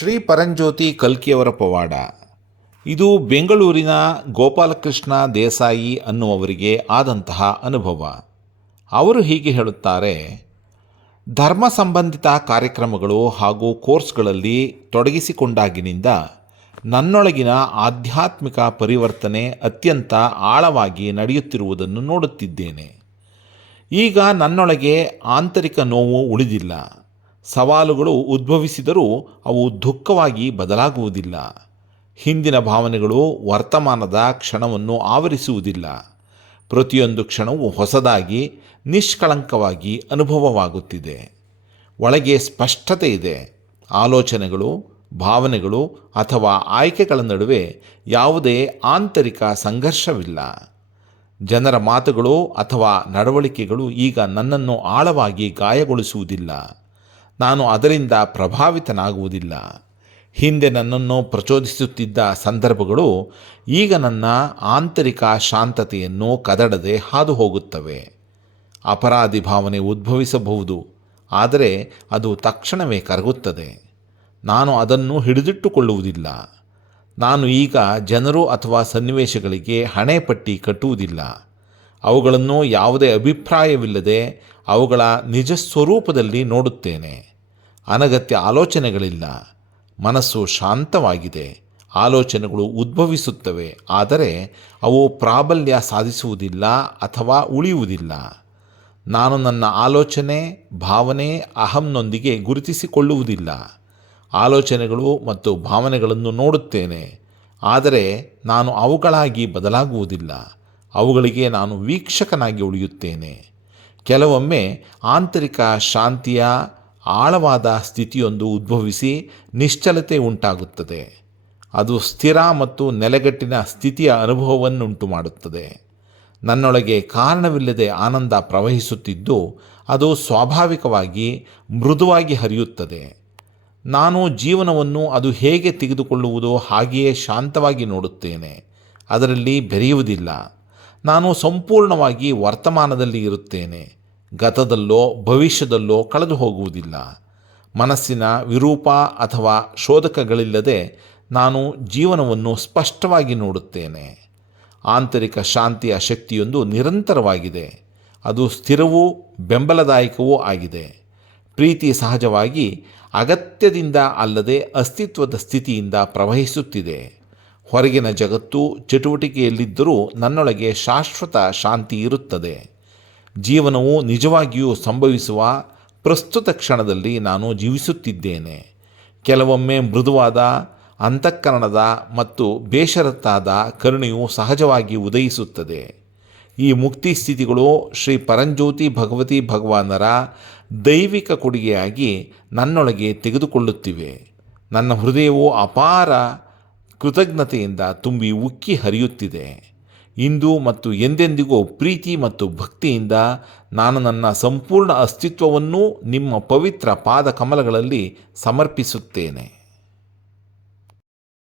ಶ್ರೀ ಪರಂಜ್ಯೋತಿ ಕಲ್ಕಿಯವರ ಪವಾಡ. ಇದು ಬೆಂಗಳೂರಿನ ಗೋಪಾಲಕೃಷ್ಣ ದೇಸಾಯಿ ಅನ್ನುವವರಿಗೆ ಆದಂತಹ ಅನುಭವ. ಅವರು ಹೀಗೆ ಹೇಳುತ್ತಾರೆ, ಧರ್ಮ ಸಂಬಂಧಿತ ಕಾರ್ಯಕ್ರಮಗಳು ಹಾಗೂ ಕೋರ್ಸ್ಗಳಲ್ಲಿ ತೊಡಗಿಸಿಕೊಂಡಾಗಿನಿಂದ ನನ್ನೊಳಗಿನ ಆಧ್ಯಾತ್ಮಿಕ ಪರಿವರ್ತನೆ ಅತ್ಯಂತ ಆಳವಾಗಿ ನಡೆಯುತ್ತಿರುವುದನ್ನು ನೋಡುತ್ತಿದ್ದೇನೆ. ಈಗ ನನ್ನೊಳಗೆ ಆಂತರಿಕ ನೋವು ಉಳಿದಿಲ್ಲ. ಸವಾಲುಗಳು ಉದ್ಭವಿಸಿದರೂ ಅವು ದುಃಖವಾಗಿ ಬದಲಾಗುವುದಿಲ್ಲ. ಹಿಂದಿನ ಭಾವನೆಗಳು ವರ್ತಮಾನದ ಕ್ಷಣವನ್ನು ಆವರಿಸುವುದಿಲ್ಲ. ಪ್ರತಿಯೊಂದು ಕ್ಷಣವೂ ಹೊಸದಾಗಿ, ನಿಷ್ಕಳಂಕವಾಗಿ ಅನುಭವವಾಗುತ್ತಿದೆ. ಒಳಗೆ ಸ್ಪಷ್ಟತೆ ಇದೆ. ಆಲೋಚನೆಗಳು, ಭಾವನೆಗಳು ಅಥವಾ ಆಯ್ಕೆಗಳ ನಡುವೆ ಯಾವುದೇ ಆಂತರಿಕ ಸಂಘರ್ಷವಿಲ್ಲ. ಜನರ ಮಾತುಗಳು ಅಥವಾ ನಡವಳಿಕೆಗಳು ಈಗ ನನ್ನನ್ನು ಆಳವಾಗಿ ಗಾಯಗೊಳಿಸುವುದಿಲ್ಲ. ನಾನು ಅದರಿಂದ ಪ್ರಭಾವಿತನಾಗುವುದಿಲ್ಲ. ಹಿಂದೆ ನನ್ನನ್ನು ಪ್ರಚೋದಿಸುತ್ತಿದ್ದ ಸಂದರ್ಭಗಳು ಈಗ ನನ್ನ ಆಂತರಿಕ ಶಾಂತತೆಯನ್ನು ಕದಡದೆ ಹಾದು ಹೋಗುತ್ತವೆ ಅಪರಾಧಿ ಭಾವನೆ ಉದ್ಭವಿಸಬಹುದು, ಆದರೆ ಅದು ತಕ್ಷಣವೇ ಕರಗುತ್ತದೆ. ನಾನು ಅದನ್ನು ಹಿಡಿದಿಟ್ಟುಕೊಳ್ಳುವುದಿಲ್ಲ. ನಾನು ಈಗ ಜನರು ಅಥವಾ ಸನ್ನಿವೇಶಗಳಿಗೆ ಹಣೆ ಪಟ್ಟಿ ಕಟ್ಟುವುದಿಲ್ಲ. ಅವುಗಳನ್ನು ಯಾವುದೇ ಅಭಿಪ್ರಾಯವಿಲ್ಲದೆ ಅವುಗಳ ನಿಜ ಸ್ವರೂಪದಲ್ಲಿ ನೋಡುತ್ತೇನೆ. ಅನಗತ್ಯ ಆಲೋಚನೆಗಳಿಲ್ಲ. ಮನಸ್ಸು ಶಾಂತವಾಗಿದೆ. ಆಲೋಚನೆಗಳು ಉದ್ಭವಿಸುತ್ತವೆ. ಆದರೆ ಅವು ಪ್ರಾಬಲ್ಯ ಸಾಧಿಸುವುದಿಲ್ಲ ಅಥವಾ ಉಳಿಯುವುದಿಲ್ಲ. ನಾನು ನನ್ನ ಆಲೋಚನೆ, ಭಾವನೆ, ಅಹಂನೊಂದಿಗೆ ಗುರುತಿಸಿಕೊಳ್ಳುವುದಿಲ್ಲ. ಆಲೋಚನೆಗಳು ಮತ್ತು ಭಾವನೆಗಳನ್ನು ನೋಡುತ್ತೇನೆ. ಆದರೆ ನಾನು ಅವುಗಳಾಗಿ ಬದಲಾಗುವುದಿಲ್ಲ. ಅವುಗಳಿಗೆ ನಾನು ವೀಕ್ಷಕನಾಗಿ ಉಳಿಯುತ್ತೇನೆ. ಕೆಲವೊಮ್ಮೆ ಆಂತರಿಕ ಶಾಂತಿಯ ಆಳವಾದ ಸ್ಥಿತಿಯೊಂದು ಉದ್ಭವಿಸಿ ನಿಶ್ಚಲತೆ ಉಂಟಾಗುತ್ತದೆ. ಅದು ಸ್ಥಿರ ಮತ್ತು ನೆಲೆಗಟ್ಟಿನ ಸ್ಥಿತಿಯ ಅನುಭವವನ್ನುಂಟು ಮಾಡುತ್ತದೆ. ನನ್ನೊಳಗೆ ಕಾರಣವಿಲ್ಲದೆ ಆನಂದ ಪ್ರವಹಿಸುತ್ತಿದ್ದು, ಅದು ಸ್ವಾಭಾವಿಕವಾಗಿ ಮೃದುವಾಗಿ ಹರಿಯುತ್ತದೆ. ನಾನು ಜೀವನವನ್ನು ಅದು ಹೇಗೆ ತೆಗೆದುಕೊಳ್ಳುವುದೋ ಹಾಗೆಯೇ ಶಾಂತವಾಗಿ ನೋಡುತ್ತೇನೆ. ಅದರಲ್ಲಿ ಬೆರೆಯುವುದಿಲ್ಲ. ನಾನು ಸಂಪೂರ್ಣವಾಗಿ ವರ್ತಮಾನದಲ್ಲಿ ಇರುತ್ತೇನೆ. ಗತದಲ್ಲೋ ಭವಿಷ್ಯದಲ್ಲೋ ಕಳೆದು ಹೋಗುವುದಿಲ್ಲ. ಮನಸ್ಸಿನ ವಿರೂಪ ಅಥವಾ ಶೋಧಕಗಳಿಲ್ಲದೆ ನಾನು ಜೀವನವನ್ನು ಸ್ಪಷ್ಟವಾಗಿ ನೋಡುತ್ತೇನೆ. ಆಂತರಿಕ ಶಾಂತಿಯ ಶಕ್ತಿಯೊಂದು ನಿರಂತರವಾಗಿದೆ. ಅದು ಸ್ಥಿರವೂ ಬೆಂಬಲದಾಯಕವೂ ಆಗಿದೆ. ಪ್ರೀತಿ ಸಹಜವಾಗಿ ಅಗತ್ಯದಿಂದ ಅಲ್ಲದೆ ಅಸ್ತಿತ್ವದ ಸ್ಥಿತಿಯಿಂದ ಪ್ರವಹಿಸುತ್ತಿದೆ. ಹೊರಗಿನ ಜಗತ್ತು ಚಟುವಟಿಕೆಯಲ್ಲಿದ್ದರೂ ನನ್ನೊಳಗೆ ಶಾಶ್ವತ ಶಾಂತಿ ಇರುತ್ತದೆ. ಜೀವನವು ನಿಜವಾಗಿಯೂ ಸಂಭವಿಸುವ ಪ್ರಸ್ತುತ ಕ್ಷಣದಲ್ಲಿ ನಾನು ಜೀವಿಸುತ್ತಿದ್ದೇನೆ. ಕೆಲವೊಮ್ಮೆ ಮೃದುವಾದ, ಅಂತಃಕರಣದ ಮತ್ತು ಬೇಷರತ್ತಾದ ಕರುಣೆಯು ಸಹಜವಾಗಿ ಉದಯಿಸುತ್ತದೆ. ಈ ಮುಕ್ತಿ ಸ್ಥಿತಿಗಳು ಶ್ರೀ ಪರಂಜ್ಯೋತಿ ಭಗವತಿ ಭಗವಾನರ ದೈವಿಕ ಕೊಡುಗೆಯಾಗಿ ನನ್ನೊಳಗೆ ತೆಗೆದುಕೊಳ್ಳುತ್ತಿವೆ. ನನ್ನ ಹೃದಯವು ಅಪಾರ ಕೃತಜ್ಞತೆಯಿಂದ ತುಂಬಿ ಉಕ್ಕಿ ಹರಿಯುತ್ತಿದೆ. ಇಂದು ಮತ್ತು ಎಂದೆಂದಿಗೂ ಪ್ರೀತಿ ಮತ್ತು ಭಕ್ತಿಯಿಂದ ನಾನು ನನ್ನ ಸಂಪೂರ್ಣ ಅಸ್ತಿತ್ವವನ್ನೂ ನಿಮ್ಮ ಪವಿತ್ರ ಪಾದ ಕಮಲಗಳಲ್ಲಿ ಸಮರ್ಪಿಸುತ್ತೇನೆ.